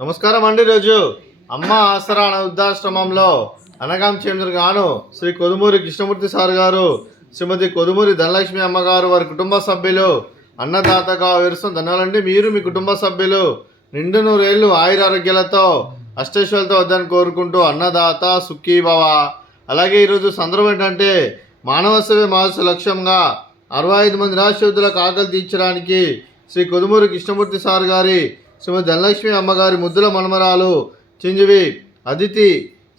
నమస్కారం అండి. రోజు అమ్మ ఆసరా అనే వృద్ధాశ్రమంలో అనగాం చేంద్ర గాను శ్రీ కొదుమూరి కృష్ణమూర్తి సార్ గారు, శ్రీమతి కొదుమూరి ధనలక్ష్మి అమ్మగారు, వారి కుటుంబ సభ్యులు అన్నదాతగా విరుస్తున్న ధనాలండి. మీరు మీ కుటుంబ సభ్యులు నిండు నూరేళ్లు ఆయురారోగ్యాలతో అష్టైశ్వర్యాలతో వద్దని కోరుకుంటూ అన్నదాత సుఖీభవ. అలాగే ఈరోజు సందర్భం ఏంటంటే మానవ సేవే మానవ లక్ష్యంగా 65 మంది నిరాశ్రితులకు ఆకలి తీర్చడానికి శ్రీ కొదుమూరి కృష్ణమూర్తి సార్ గారి, శ్రీమతి ధనలక్ష్మి అమ్మగారి ముద్దుల మనమరాలు చింజవి అదితి,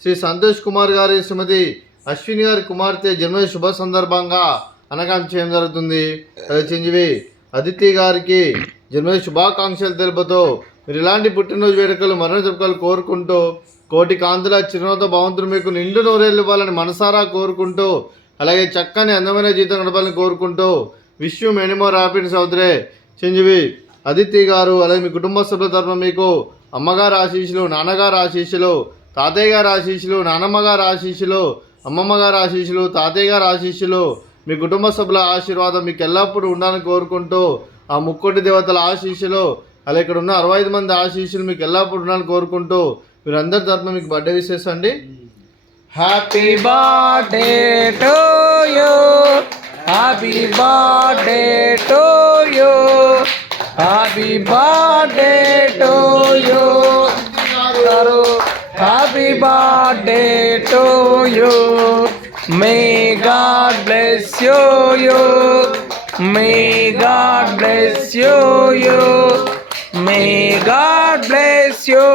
శ్రీ సంతోష్ కుమార్ గారి, శ్రీమతి అశ్విని గారి కుమార్తె జన్మ శుభ సందర్భంగా అనగాం చేయడం జరుగుతుంది. అదే చింజవి అదితి గారికి జన్మ శుభాకాంక్షలు తెలుపుతూ మీరు ఇలాంటి పుట్టినరోజు వేడుకలు మరణ జరుపుకలు కోరుకుంటూ కోటి కాంతుల చిరునవ్వుతో భగవంతుడు మీకు నిండు నూరేళ్ళు ఇవ్వాలని మనసారా కోరుకుంటూ, అలాగే చక్కని అందమైన జీవితం గడపాలని కోరుకుంటూ wish you many more happiness అవుతురే చింజవి అదితి గారు. అలాగే మీ కుటుంబ సభ్యుల తరఫున మీకు అమ్మగారు ఆశీస్సులు, నాన్నగారు ఆశీస్సులు, తాతయ్య గారు ఆశీస్సులు, నానమ్మ గారు ఆశీస్సులు, అమ్మమ్మ గారు ఆశీస్సులు, తాతయ్య గారు ఆశీస్సులు, మీ కుటుంబ సభ్యుల ఆశీర్వాదం మీకు ఎల్లప్పుడూ ఉండాలని కోరుకుంటూ ఆ ముక్కోటి దేవతల ఆశీస్సులు, అలా ఇక్కడ ఉన్న 65 మంది ఆశీస్సులు మీకు ఎల్లప్పుడూ ఉండాలని కోరుకుంటూ మీరందరి తరఫున మీకు బర్త్డే విషెస్ అండి. Happy birthday to you, happy birthday to you, happy birthday to you, happy birthday to you. May god bless you, may god bless you, may god bless you.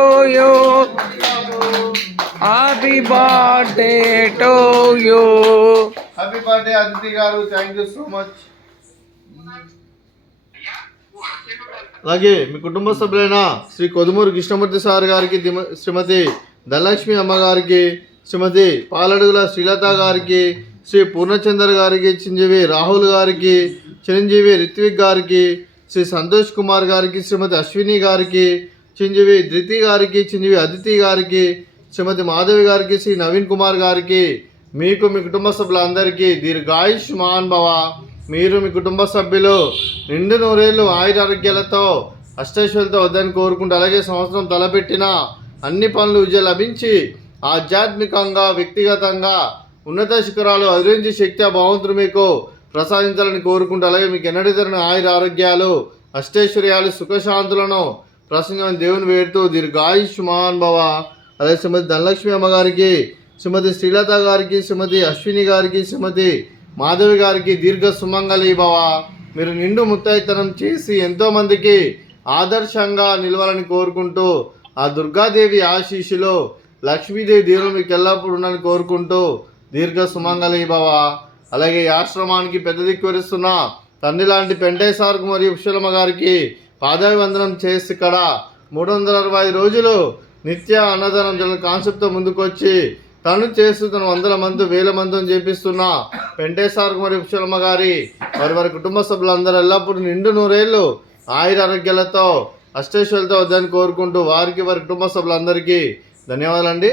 Happy birthday to you. Happy birthday Aditi గారు, thank you so much. అలాగే మీ కుటుంబ సభ్యులైన Shri కొదుమూరి Krishnamurthy sir గారికి, శ్రీమతి ధనలక్ష్మి అమ్మగారికి, శ్రీమతి పాలడుగుల శ్రీలత గారికి, శ్రీ పూర్ణచంద్ర గారికి, చిరంజీవి రాహుల్ గారికి, చిరంజీవి రిత్విక్ గారికి, శ్రీ సంతోష్ కుమార్ గారికి, శ్రీమతి అశ్విని గారికి, చిరంజీవి ధృతి గారికి, చిరంజీవి అదితి గారికి, శ్రీమతి మాధవి గారికి, శ్రీ నవీన్ కుమార్ గారికి, మీకు మీ కుటుంబ సభ్యులందరికీ దీర్ఘాయుష్మాన్ భవ. మీరు మీ కుటుంబ సభ్యులు నిండు నూరేళ్లు ఆయురారోగ్యాలతో అష్టైశ్వర్యాలతో వద్దని కోరుకుంటూ, అలాగే సంవత్సరం తలపెట్టిన అన్ని పనులు విజయం లభించి ఆధ్యాత్మికంగా వ్యక్తిగతంగా ఉన్నత శిఖరాలు అధిరించి శక్తి భగవంతుడు మీకు ప్రసాదించాలని కోరుకుంటూ, అలాగే మీకు ఎన్నడూ జరిగిన ఆయురారోగ్యాలు అష్టైశ్వర్యాలు సుఖశాంతులను ప్రసంగం దేవుని వేడుతూ దీర్ఘాయుష్మాన్ భవ. అలాగే శ్రీమతి ధనలక్ష్మి అమ్మగారికి, శ్రీమతి శ్రీలత గారికి, శ్రీమతి అశ్విని గారికి, శ్రీమతి మాధవి గారికి దీర్ఘ సుమంగళి భవ. మీరు నిండు ముత్తైతనం చేసి ఎంతోమందికి ఆదర్శంగా నిలవాలని కోరుకుంటూ ఆ దుర్గాదేవి ఆశీస్సులో లక్ష్మీదేవి దీవులు మీకు ఎల్లప్పుడూ ఉండాలని కోరుకుంటూ దీర్ఘ సుమంగళి భవ. అలాగే ఈ ఆశ్రమానికి పెద్ద దిక్కు వరిస్తున్న తండ్రి లాంటి పెంటయ్య సార్కు మరియు ఉషలమ్మ గారికి పాదాభివందనం చేసి ఇక్కడ 365 రోజులు నిత్య అన్నదానం జల కాన్సెప్ట్తో ముందుకొచ్చి తను చేస్తూ తన 100 మంది 1000 మందిని చేపిస్తున్న పెంటయ్య సార్కు మరియు ఉషలమ్మ గారి వారి కుటుంబ సభ్యులందరూ ఎల్లప్పుడూ నిండు నూరేళ్లు ఆయురారోగ్యాలతో అష్టైశ్వర్యాలతో వద్దని కోరుకుంటూ వారికి వారి కుటుంబ సభ్యులందరికీ ధన్యవాదాలండి.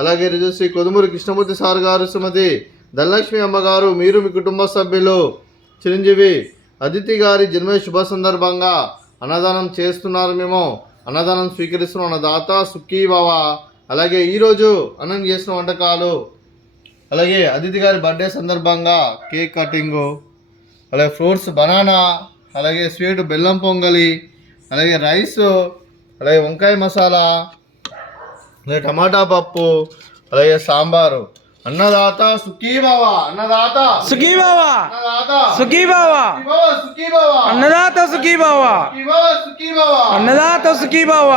అలాగే ఈరోజు శ్రీ కొదుమూరి కృష్ణమూర్తి సార్ గారు, శ్రీమతి ధనలక్ష్మి అమ్మగారు, మీరు మీ కుటుంబ సభ్యులు చిరంజీవి అదితి గారి జన్మ శుభ సందర్భంగా అన్నదానం చేస్తున్నారు. మేము అన్నదానం స్వీకరిస్తున్నాం. అన్నదాత సుఖీ భవ. అలాగే ఈరోజు అన్నం చేసిన వంటకాలు, అలాగే అదితి గారి బర్త్డే సందర్భంగా కేక్ కటింగు, అలాగే ఫ్రూట్స్ బనానా, అలాగే స్వీట్ బెల్లం పొంగలి, అలాగే రైస్, అలాగే వంకాయ మసాలా, అలాగే టమాటా పప్పు, అలాగే సాంబారు. అన్నదాత సుఖీ భవ, అన్నదాత సుఖీ భవ, అన్నదాత సుఖీ భవ, సుఖీ భవ, అన్నదాత సుఖీ భవ, సుఖీ భవ. అన్నదాత సుఖీ భవ.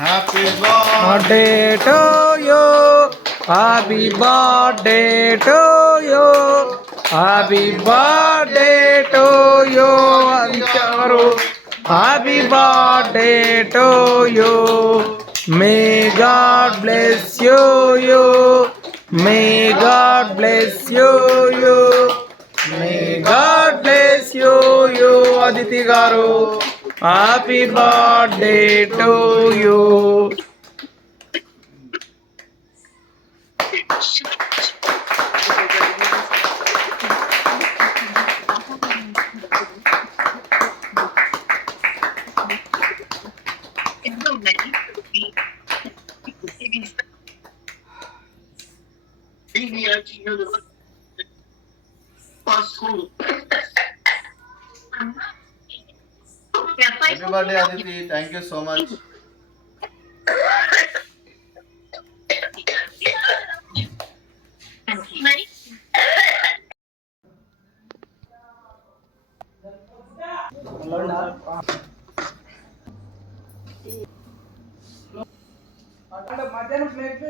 Happy birthday to you, happy birthday to you, happy birthday to you. అందరూ happy birthday to you. May god bless you, may god bless you, may god bless you. Aditi garu, happy birthday to you. Happy birthday Aditi, thank you so much. మధ్యాహ్నం plate